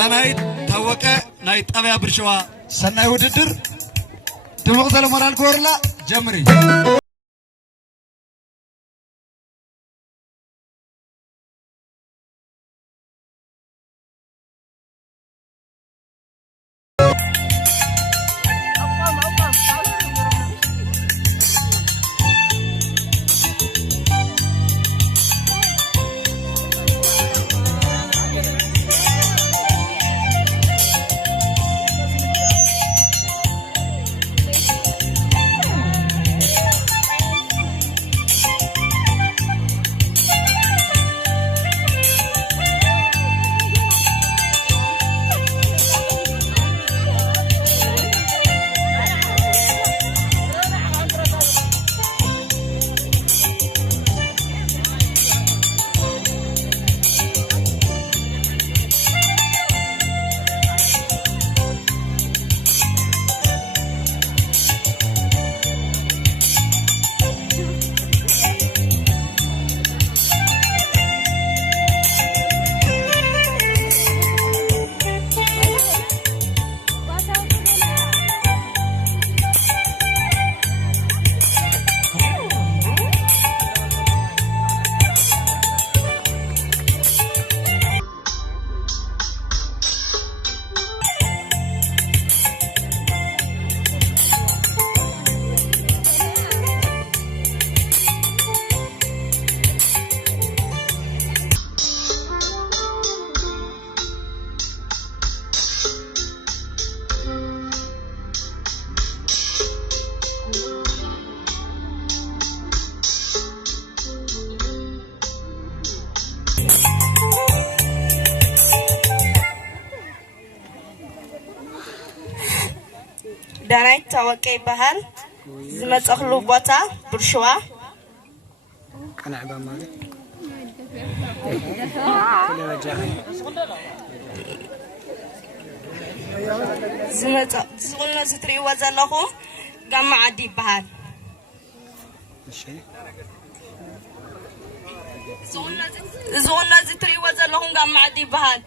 ዳናይት ታወቀ ናይ ጣብያ ብርሸዋ ሰናይ ውድድር ድምቅ ዘለ ሞራል ጎርላ ጀምሪ ዳናይት ታወቀ ይባሃል ዝመጽኽሉ ቦታ ብርሸዋ ቀናዕባ ማለት ዝመጽኽሉ ዝትሪእዎ ዘለኹም ጋማ ዓዲ ይባሃል እሺ ዝውና ዝትሪእዎ ዘለኹም ጋማ ዓዲ ይባሃል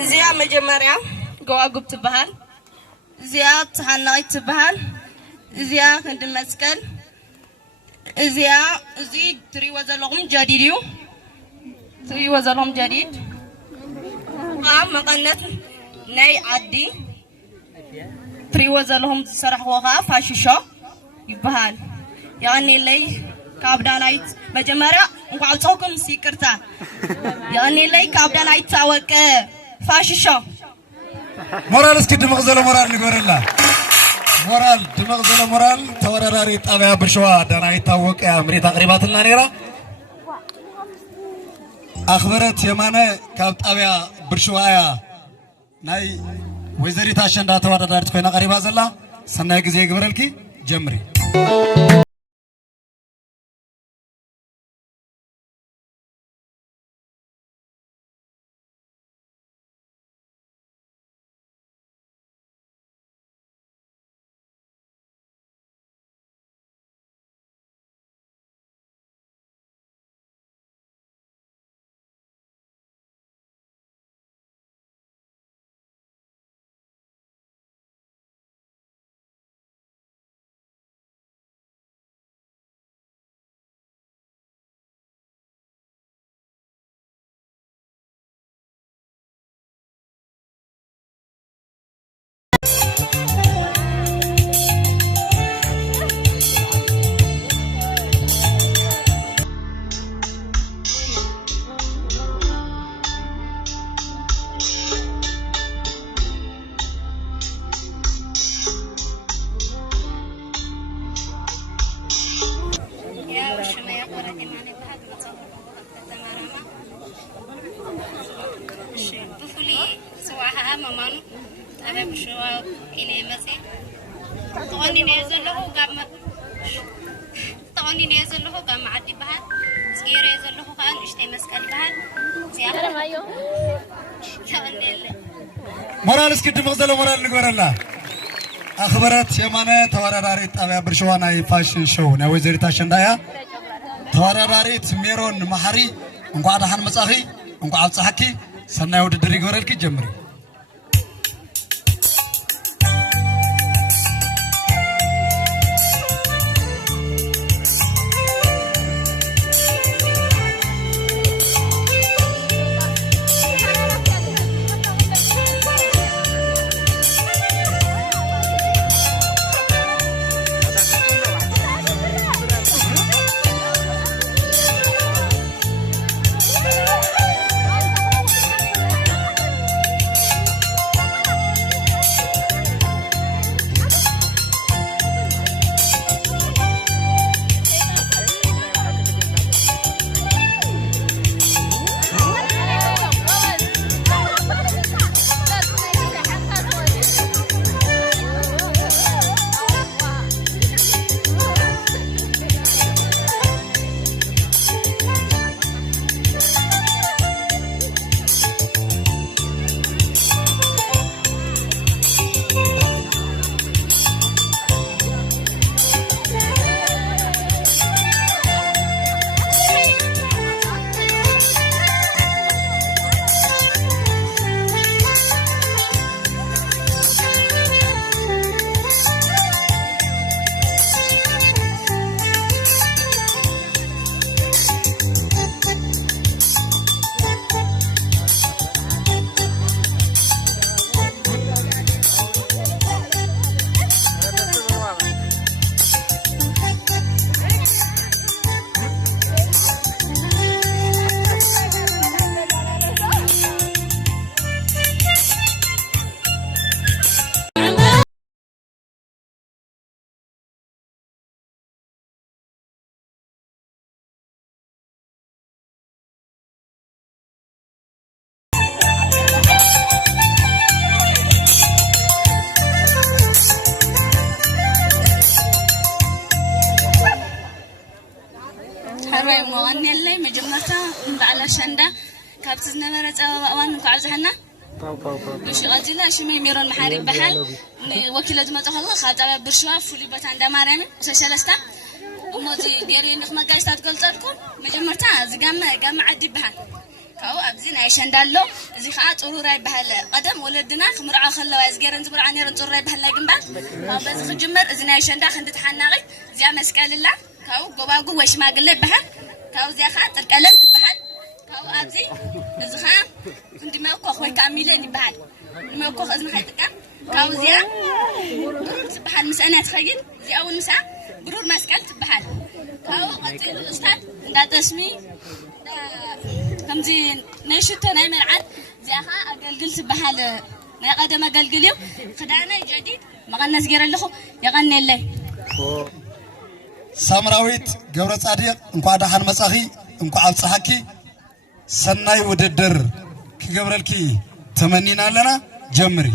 እዚያ መጀመርያ ገዋጉብ ትባሃል እዚያ ተሃናይት ትባሃል እዚያ ክንድ መስቀል እዚያ እዚ ትሪእዎ ዘለኹም ጀዲድ እዩ ትሪእዎ ዘለኹም ጀዲድ ኣብ መቐነት ናይ ዓዲ ትሪእዎ ዘለኹም ዝሰራሕዎ ከዓ ፋሽሾ ይባሃል ያኔለይ ካብ ዳናይት መጀመርያ እንኳዕ ፀውኩም ይቅርታ ያኔለይ ካብ ዳናይት ታወቀ ፋሽሾ ሞራል እስኪ ድምቅ ዘለ ሞራል ንገረላ ሞራል ድምቅ ዘለ ሞራል ተወዳዳሪ ጣብያ ብርሸዋ ዳናይት ታወቀ አምሪት አቅሪባትና ነራ አኽበረት የማነ ካብ ጣብያ ብርሸዋ ያ ናይ ወይዘሪት አሸንዳ ተወዳዳሪት ኮይና ቀሪባ ዘላ ሰናይ ጊዜ ይግበረልኪ ጀምሪ مامان أنا بشوا إني مسي توني نزل له قام توني نزل له قام عدي بهاد سير يزل له كان إشتى مسكال بهاد زيادة ما يوم مورال اسكت مغزل مورال نقول الله أخبرت يمانة تواراري تابع برشوانا يفاش شو نوزير تاشندايا تواراري ميرون محري نقعد حن مساخي እንኳ አብጽሐኪ ሰናይ ውድድር ይግበረልኪ ጀምሪ هربي مواني اللي مجمرتا على شندا كابت زنبرة وان كعزحنا شو قتلا شو ميرون محارب بحال وكيل دمت الله خاطر برشوا فولي بات عند مارامي وسلستا وموتي ديري نخما قايستات قلتلكم مجمرتا زقام عدي بحال كاو ابزين عيشان دالو زي خا طروراي بحال قدم ولدنا خمرعا خلوا ازغيرن زبر عنيرن طروراي بحال لا جنبا كاو بس خجمر ازنا عيشان دا خندت حناقي زي مسكال الله كاو غباغو وش ماغله بحال كاو زي خا ترقلن تبحال كاو ابزي زخا كنت ماكو خوي كاميلين بحال ماكو ازنا حيتكا كاو زي بحال مسانا تخيل زي اول مسا برور مسكال تبحال كاو قتل استاذ دا تسمي كمزي نشوت انا مرعد زيها اقلقل تبحال ما قدم اقلقليو خدانا جديد ما غناس غير لخو يغني لي سامراويت ገብረ ጻዲቅ እንኳን ዳሃን መጻኺ እንኳን አብጽሐኪ ሰናይ ውድድር ክገብረልኪ ተመኒናለና ጀምሪ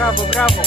Bravo, bravo.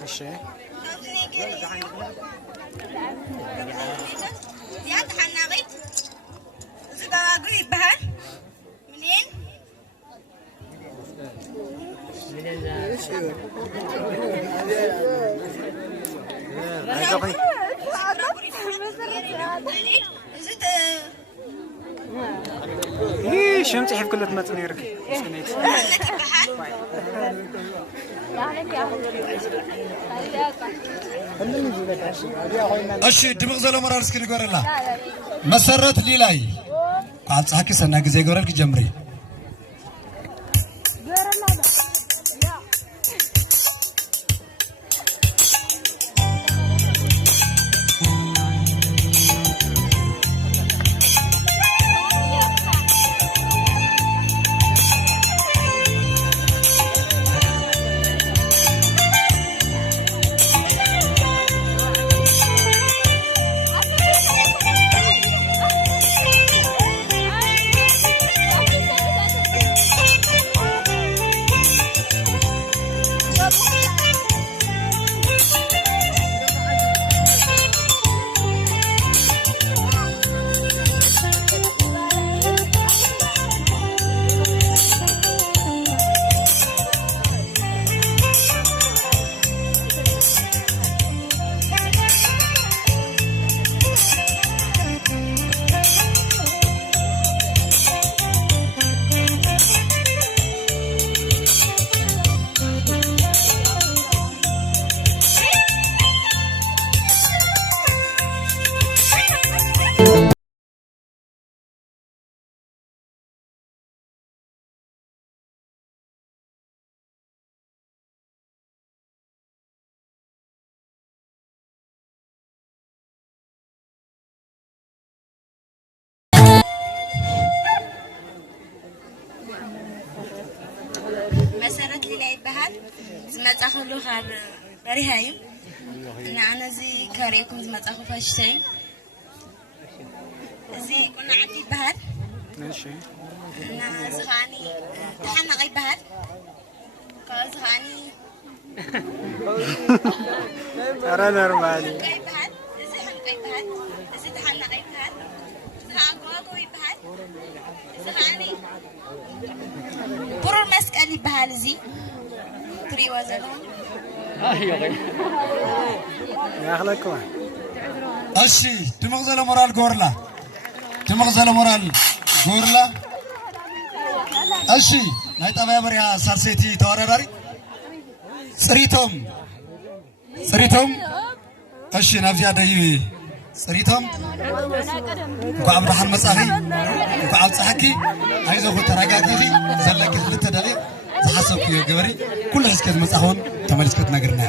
ماشي زياد حناغيت زباغي بهال منين شمتي حيف كلها تماتنيرك እሺ ድምቅ ዘሎ መራር እስኪ ንገረላ መሰረት ሊላይ ቃል ጻኪ ሰና ጊዜ ገረልክ ጀምሪ مسرت لي بهال زمصاخو له خاب بريهاي انا زي كاريكم زمصاخو فاشتي زي كنا عندي بهال ماشي انا زغاني تحنا غي بهال كازغاني ترى نورمالي غي بهال زي حن غي بهال زي تحنا غي بهال زغاغو غي بهال زغاني برو مسكالي بهال زي تري وزلون يا اخلك واحد እሺ ድምቅ ዘሎ ሞራል ጎርላ ድምቅ ዘሎ ሞራል ጎርላ እሺ ናይ ጣብያ በሪያ ሳርሴቲ ተወዳዳሪ ጽሪቶም እሺ ናብዚያ ደይ ጽሪቶም እንኳዕ ብርሃን መጻኺ እንኳዕ ኣብፅሐኪ ኣይዞኹ ተረጋጊኺ ዘለቂ ክልተ ደቂቕ ዝሓሰብክዮ ገበሪ ኩሉ ሕዝከት መጻኽውን ተመሊስከት ነገርና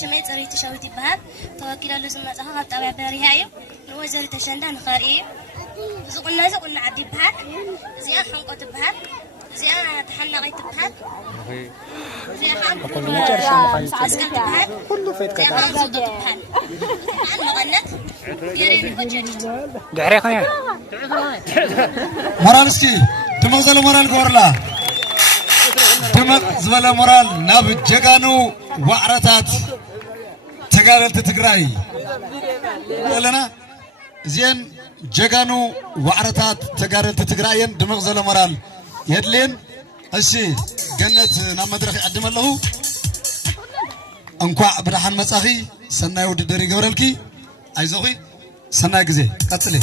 شمي صريت شويتي بهاب توكيل لازم مصاحه طبيعه بريهايو نوزري تشندا نخاري زقنا عدي بهاب زيا حنقط بهاب زيا تحنقيت بهاب زيا اسكت بهاب كله فيت كده بهاب مغنت يرين وجهي دحري خير مورالسكي دمق زلو مورال غورلا دمق زبل مورال ناب جگانو وعرتات تقالت تقراي لنا زين جگانو وعرتات تقالت تقراين دمق زلو مورال يدلين እሺ ገነት ናብ መድረኽ ይቀድም ኣለኹ እንኳዕ ብድሓን መጻኺ ሰናይ ውድድር ይገብረልኪ አይዞኺ ሰናይ ግዜ ቀጽሊ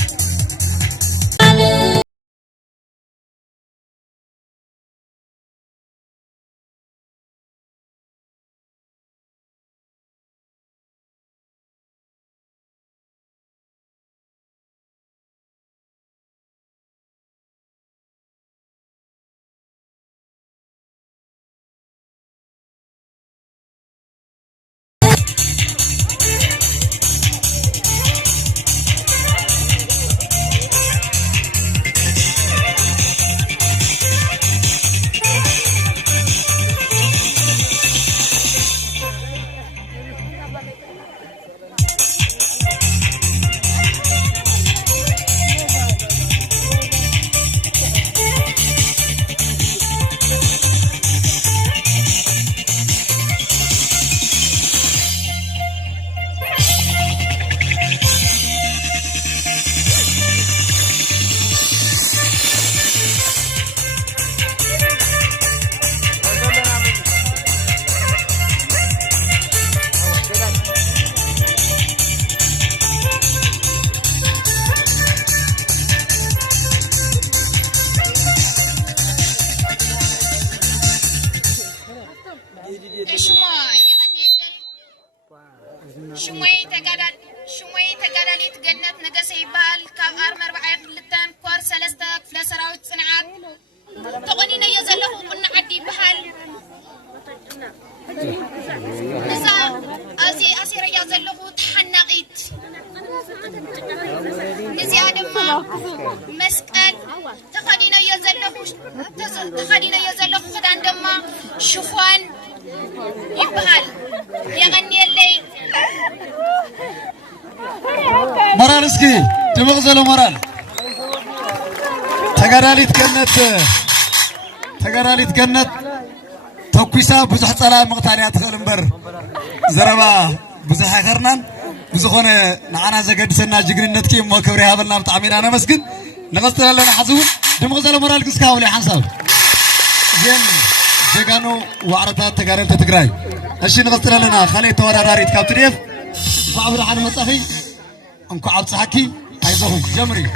شموي تقداليت جنة نجسي بال كاب أرمر بعير لتن كور سلسة فلسرة وتصنعات تغنينا يزلوا قلنا عدي بحال نزا أسير يزلوا تحنقيت نزي آدم مسكن تخلينا يزلوا خدان دما شوفان يبحال يغني الليل مرال اسكي تبغزلو مرال تقراليت جنة توكيسا بزح صلاة مقتانيات خلنبر زربا بزح خرنان بزخون نعنا زقدسنا جقرينتكي مو كبريها بلنا بطعمين انا مسكن نغسطنا لنا حزون دمغزلو مرال قسكاولي حنساول زين جيغانو وعرطات تقارل تتقراي اشي نغسطنا لنا خلي توراراريت كابتريف بعبر عن مصاخي انكو عبد صحكي ايضاهم جمري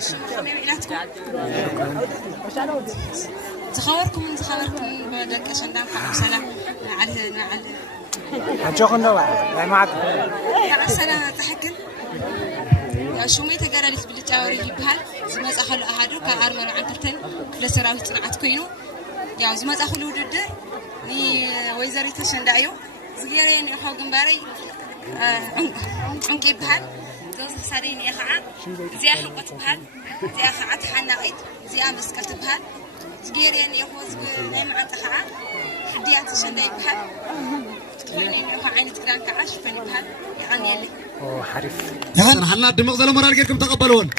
خمي إلاتكم زخبركم بدك عشان دام حق سلام على هتشوفنا بقى ما عاد على سلام تحكن يا شو ميت قراليت بالتاوري يبهال زما زخلو احدو كارمر عنكرتن لسراوي صنعت كوينو يا زما زخلو وددر ني ويزري تشندايو زغيرين يخو غنباري عنك يبهال زوز خسارين يا خا زيا حقت بهال زيا خعت حناقيت زيا مسكت بهال زغيرين يخو ناي معت خا حديات تشنداي بهال يعني يخو عينت كران كعش فين بهال يعني حريف يغن حنا دمق زلمه مرار كيركم تقبلون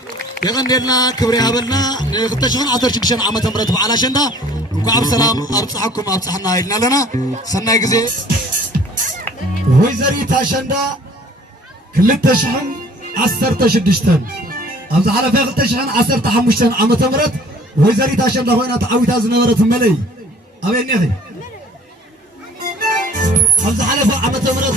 يغن ديلنا كبري هبلنا نختشون 16 عام تمرت على شندا وكعب سلام ارصحكم ابصحنا هيلنا لنا سناي غزي ويزريتا شندا كلتا شحن 16 ابز حلفه 15 عام تمرت ويزريتا شندا وينا تعويتا زنبرت ملي ابي نخي ابز حلفه عام تمرت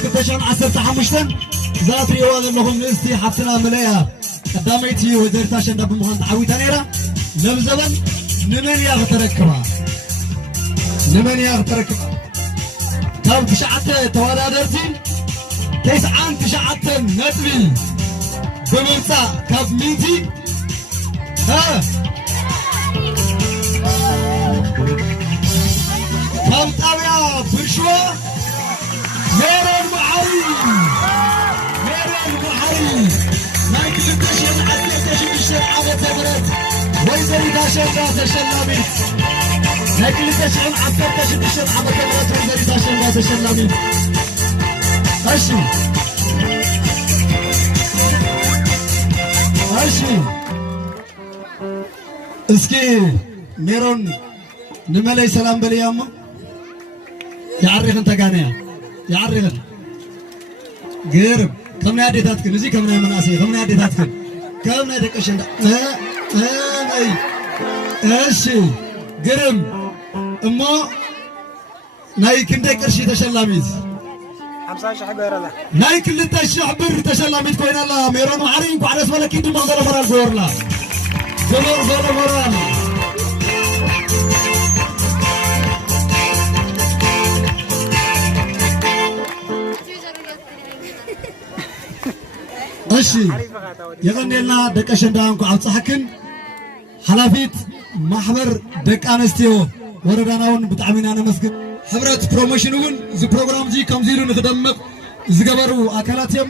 15 ذات ريوان اللهم نستي حتنا ملايا قداميتي وزيرتا شندا بمخان تعويتا نيرا نبزبن نمن يغتركبا كم تشعت توادرتي 9 نتبي بمنسا كاب ميتي ها كم طابيا بشوى ميرون معاوي مايك تشين عدل تشين عبد تبرد ويزريتا شندا تشلاميت مايك تشين عبد تشين عبد تبرد ويزريتا شندا تشلاميت أشي اسكي ميرون نملي سلام بلياما يعرفن تقانيا يعرفن قرب كم نادي تاتكن نزي كم نادي مناسي كم نادي تاتكن كم نادي كشندا اي اشي قرم اما ناي كندي كرشي تشلاميز 50 شحبه يرلا ناي كل تشحبر تشلاميت كوين الله ميرون وعرين وعرس ولا كيدو منظر مرال زورلا زور مرال أشي يغني لنا دك شندان كو عبصحكن حلافيت محبر دك أنستيو ورداناون بتعمينا نمسكن حبرت بروموشنون زي بروجرام زي كم زيرو نخدمك زي قبرو أكلات